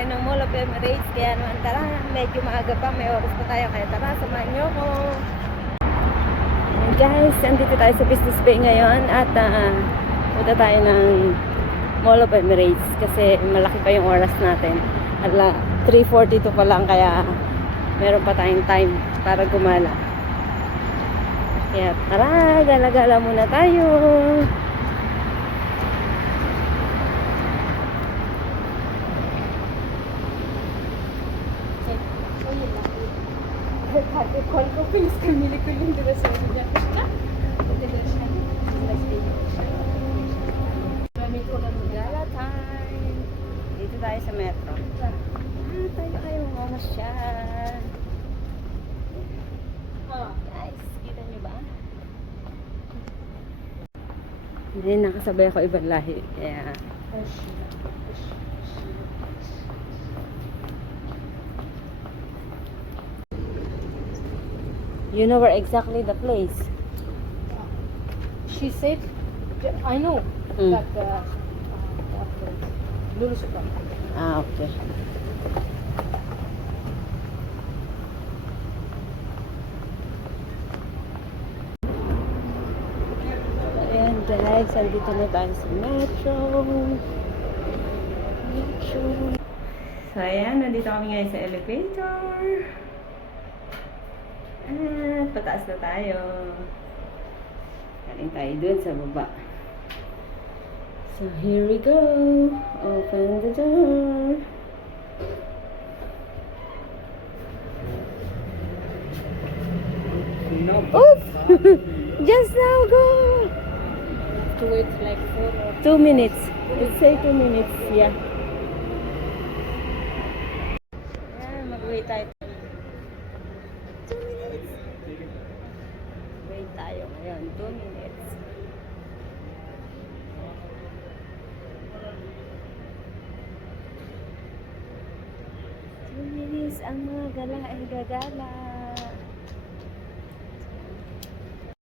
tayo ng Mall of Emirates. Kaya naman tara, medyo maaga pa, may oras pa tayo. Kaya tara, samahan nyo ko. Ayan, guys, andito tayo sa Business Bay ngayon at ah, punta tayo ng Mall of Emirates kasi malaki pa yung oras natin. At la, 3.42 pa lang kaya meron pa tayong time para gumala. Kaya tara, gala-gala muna tayo. Колпакою з камілікою дивися, я пішла. Dito tayo sa metro. Ah, tayo kayo ano mga. Guys, kita nyo ba? Hindi, nakasabay ako ibang lahi. Yeah. You know where exactly the place. She said, I know Mm. that uh, uh, uh, Lulu Super. Ah, okay. Ayan guys, andito na tayo sa metro. Metro. So ayan, nandito kami ngayon sa elevator. At pataas na tayo. Galing tayo dun sa baba. So here we go. Open the door. Oof! Just now go. To wait like four or Two minutes. Let's say two minutes. Yeah.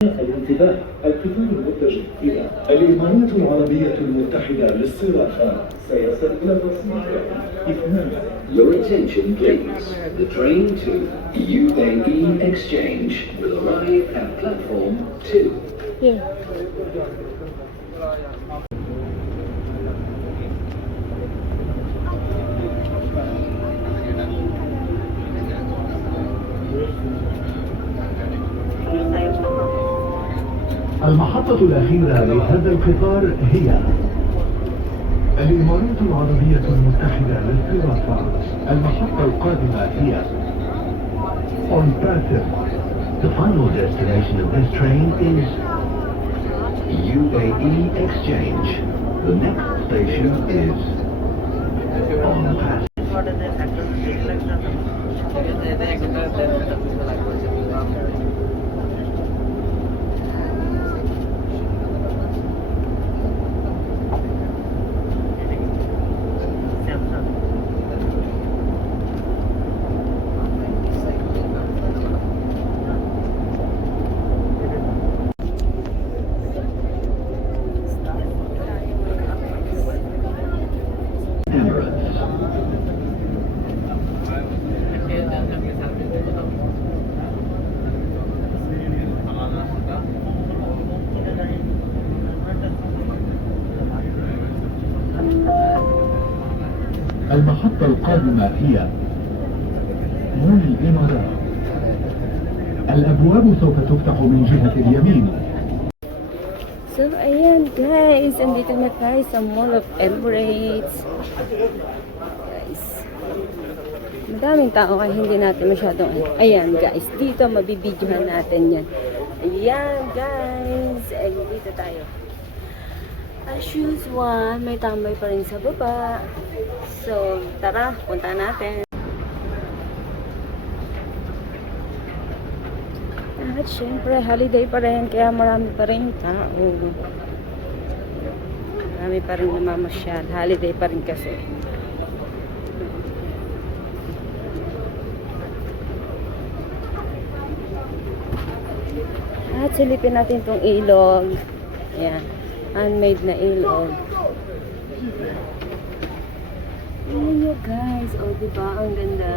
الانتباه القطار المتجه إلى الإمارات العربية المتحدة للصرافة سيصل إلى تصنيف اثنان Your attention please. The train to UAE Exchange will arrive at platform 2. Here. المحطة الأخيرة لهذا القطار هي الإمارات العربية المتحدة للصرافة المحطة القادمة هي On Pratim. The final destination of this train is UAE Exchange. The next station is on Pass. القادمة هي مول الإمارات الأبواب سوف تفتح من جهة اليمين So, ayan guys, andito na tayo sa Mall of Emirates. Guys, madaming tao kaya hindi natin masyadong, ayan guys, dito mabibidyohan natin yan. Ayan guys, and dito tayo. As usual, may tambay pa rin sa baba. So, tara, punta natin. At syempre, holiday pa rin, kaya marami pa rin tao. Marami pa rin namamasyal. Holiday pa rin kasi. At silipin natin tong ilog. Ayan. Handmade na ilog. Tingnan nyo guys. O, di ba Ang ganda.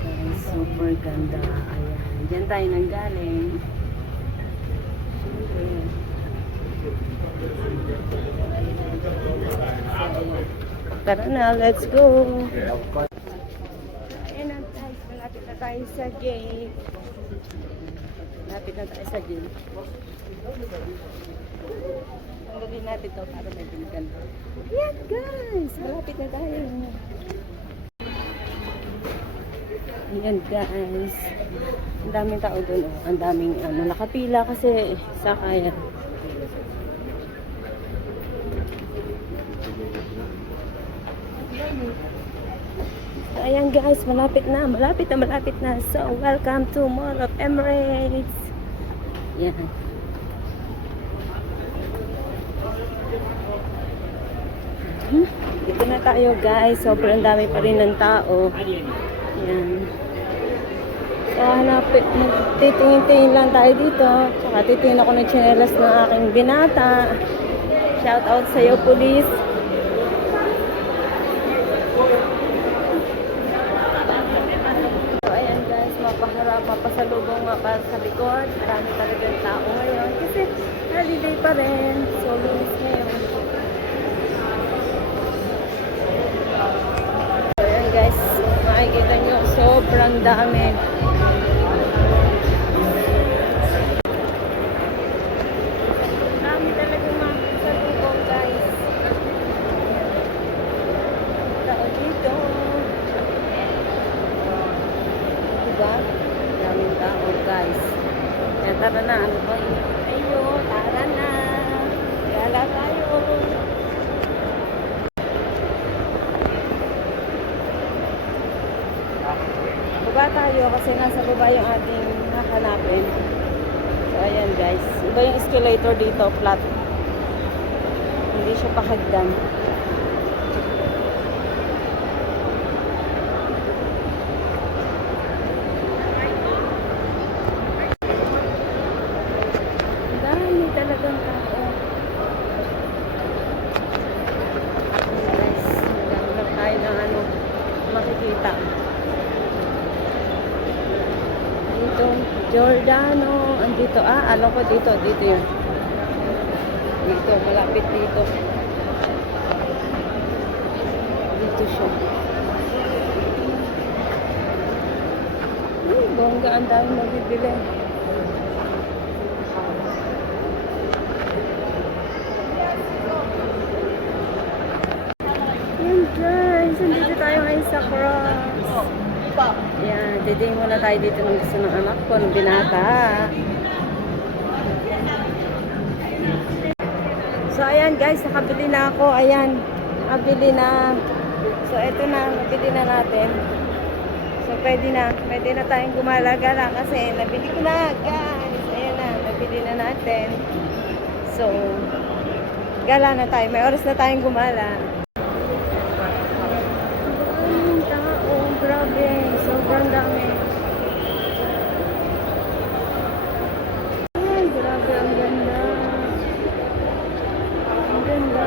Guys, super ganda. Ayan. Diyan tayo nanggaling. Siyempre. Tara na, let's go. Ayan na guys, malapit na tayo sa gate. Malapit na tayo sa gate. Tanggalin natin to para may biligan. Yan guys, malapit na tayo. Ayan guys. Ang daming tao doon. Oh. Ang daming ano, nakapila kasi sa kaya. Ayan guys, malapit na, malapit na, malapit na. So, welcome to Mall of Emirates. Yan. Hmm, Dito na tayo guys. Sobrang dami pa rin ng tao. Yan. So, hanapin, titingin-tingin lang tayo dito. Tsaka titingin ako ng tsinelas ng aking binata. Shout out sa'yo, police. So, ayan guys, mapaharap, pa sa likod. Marami talagang tao ngayon. Kasi holiday pa rin. So, lunis ngayon. Ayan guys, makikita nyo, sobrang. Dami talagang mga salubong guys. Tao dito. Diba? Daming tao, guys. Kaya tara na, ano ba? Ayo, tara na. Gala tayo. Baba tayo kasi nasa baba yung ating hahanapin. So, ayan guys. Iba yung escalator dito, flat. Hindi siya pakagdan. Ang dami talagang tao. Guys, naghanap tayo ng ano, makikita. Dito, Giordano. Andito, ah, alam ko dito, dito yun. Dito, malapit dito. Dito siya. Hmm, bongga, ang dami mabibili. Yan guys, andito tayo ngayon sa cross. Yan, didiin muna tayo dito ng gusto ng anak ko, ng binata. So ayan guys, nakabili na ako. Ayan, nakabili na. So eto na, nabili na natin. So pwede na, pwede na tayong gumala-gala kasi nabili ko na guys. Ayan na, nabili na natin. So, gala na tayo. May oras na tayong gumala. Daming tao, grabe. Sobrang dami. Ay, grabe, ang ganda. Ang ganda.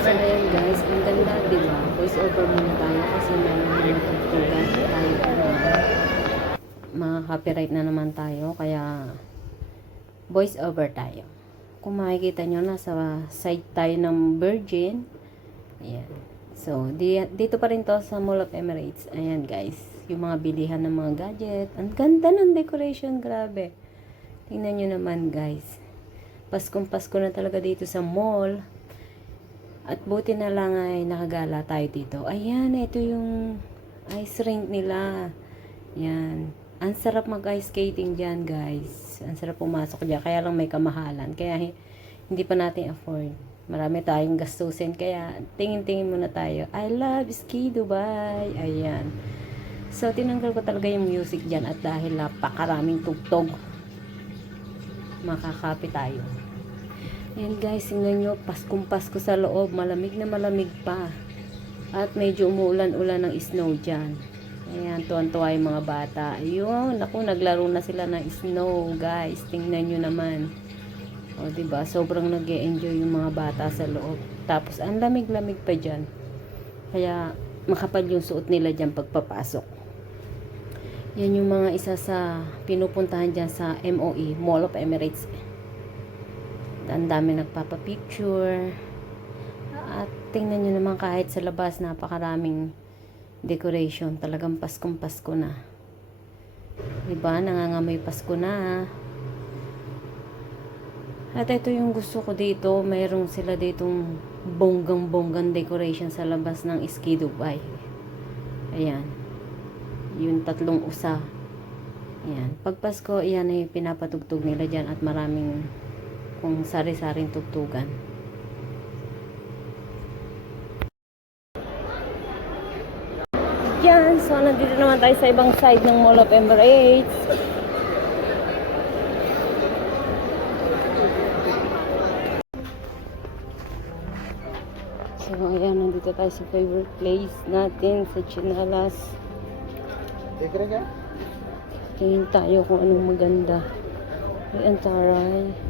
So, ayan guys, ang ganda, di ba? Voice over muna tayo kasi may mga tugtugan tayo. mga copyright na naman tayo, kaya voice over tayo. Kung makikita nyo, nasa site tayo ng Virgin. Ayan. So, di, dito pa rin to sa Mall of Emirates. Ayan guys, yung mga bilihan ng mga gadget. Ang ganda ng decoration, grabe. Tingnan nyo naman guys. Paskong Pasko na talaga dito sa mall. At buti na lang ay nakagala tayo dito. Ayan, ito yung ice rink nila. Yan. Ang sarap mag-ice skating dyan, guys. Ang sarap pumasok dyan. Kaya lang may kamahalan. Kaya hi- hindi pa natin afford. Marami tayong gastusin. Kaya tingin-tingin muna tayo. I love Ski Dubai. Ayan. So, tinanggal ko talaga yung music dyan. At dahil napakaraming tugtog, makakapi tayo. Ayan guys, tingnan nyo, Paskong Pasko sa loob, malamig na malamig pa. At medyo umuulan-ulan ng snow dyan. Ayan, tuwan-tuwa yung mga bata. Ayun, ako, naglaro na sila ng snow, guys. Tingnan nyo naman. O, ba Sobrang nag enjoy yung mga bata sa loob. Tapos, ang lamig-lamig pa dyan. Kaya, makapal yung suot nila dyan pagpapasok. Yan yung mga isa sa pinupuntahan dyan sa MOE, Mall of Emirates. Ang dami nagpapapicture. At tingnan nyo naman kahit sa labas, napakaraming decoration. Talagang Paskong Pasko na. Diba? Nangangamoy Pasko na. At ito yung gusto ko dito. Mayroong sila ditong bonggang-bonggang decoration sa labas ng Ski Dubai. Ayan. Yung tatlong usa. Ayan. Pag Pasko, iyan ay pinapatugtog nila dyan at maraming kung sari-saring tugtugan. Yan, so nandito naman tayo sa ibang side ng Mall of Emirates. So, ayan, nandito tayo sa favorite place natin sa Chinalas. Tingin tayo kung anong maganda. Ayan, taray.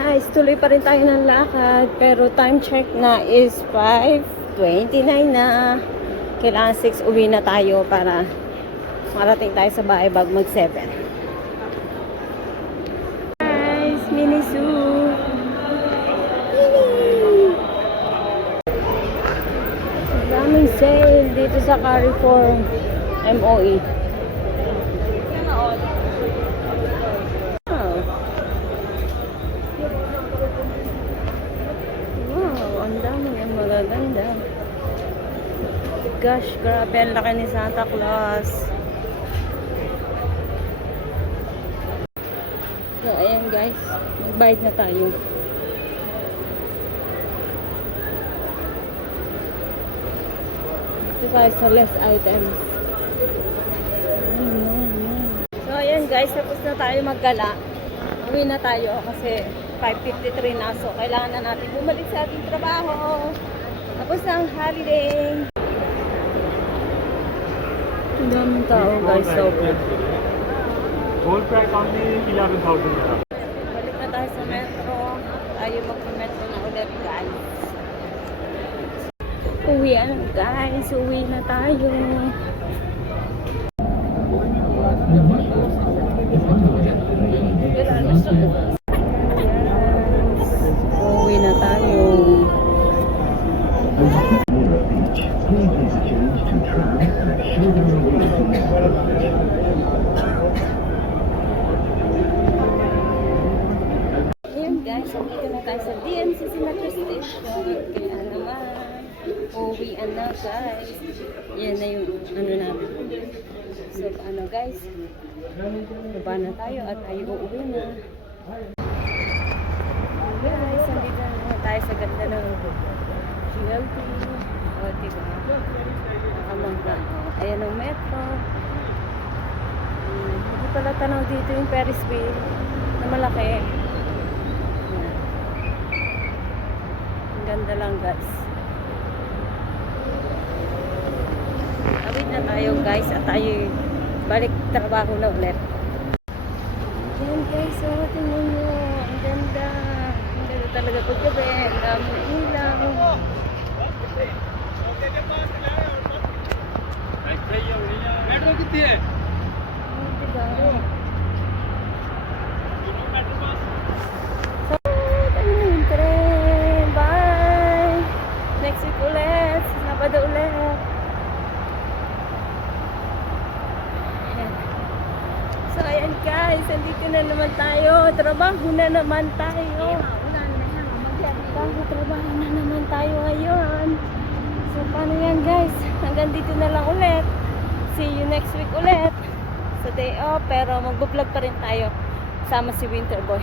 guys, tuloy pa rin tayo ng lakad. Pero time check na is 5.29 na. Kailangan 6 uwi na tayo para marating tayo sa bahay bag mag 7. Guys, mini zoo. Mini! Daming sale dito sa Carrefour MOE. Ang dami ang magaganda. Gosh, grabe ang laki ni Santa Claus. So, ayan guys. Magbayad na tayo. Dito tayo sa less items. So, ayan guys. Tapos na tayo maggala. Uwi na tayo kasi 5.53 na. So, kailangan na natin bumalik sa ating trabaho. Tapos na ang holiday. Ang daming tao guys. So, Whole price only 11,000 dirham. balik na tayo sa metro. Tayo magpa-metro na ulit guys. Uwi na guys. Uwi na tayo. Yes. Uwi na tayo. Mora Beach, please exchange to tram from Mora Beach. Ayan guys, dito na tayo sa DMCC Metro Station. Kaya naman, uwian na guys. Yan na yung ano namin. So, ano guys, baba na tayo at tayo uuwi na. Guys, nandito na tayo sa ganda ng GLT. O, diba? Nakamangka. O, ayan ang metro. Hmm, pala tanaw dito yung Ferris wheel na malaki. Yan. Ang ganda lang guys. Awit na tayo guys at tayo balik trabaho na ulit. Yan guys, oh, tingnan nyo. Ang ganda. Ang ganda talaga paggabi. Ang daming ilaw. Naman tayo. Trabaho, trabaho na naman tayo ngayon. So, paano yan guys? Hanggang dito na lang ulit. See you next week ulit. Sa day off. Pero magbablog pa rin tayo. Sama si Winterboy.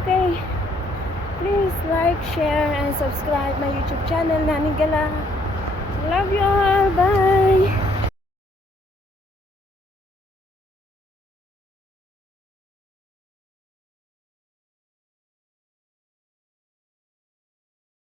Okay. Please like, share, and subscribe my YouTube channel, Naning Gala. Love you all. Bye!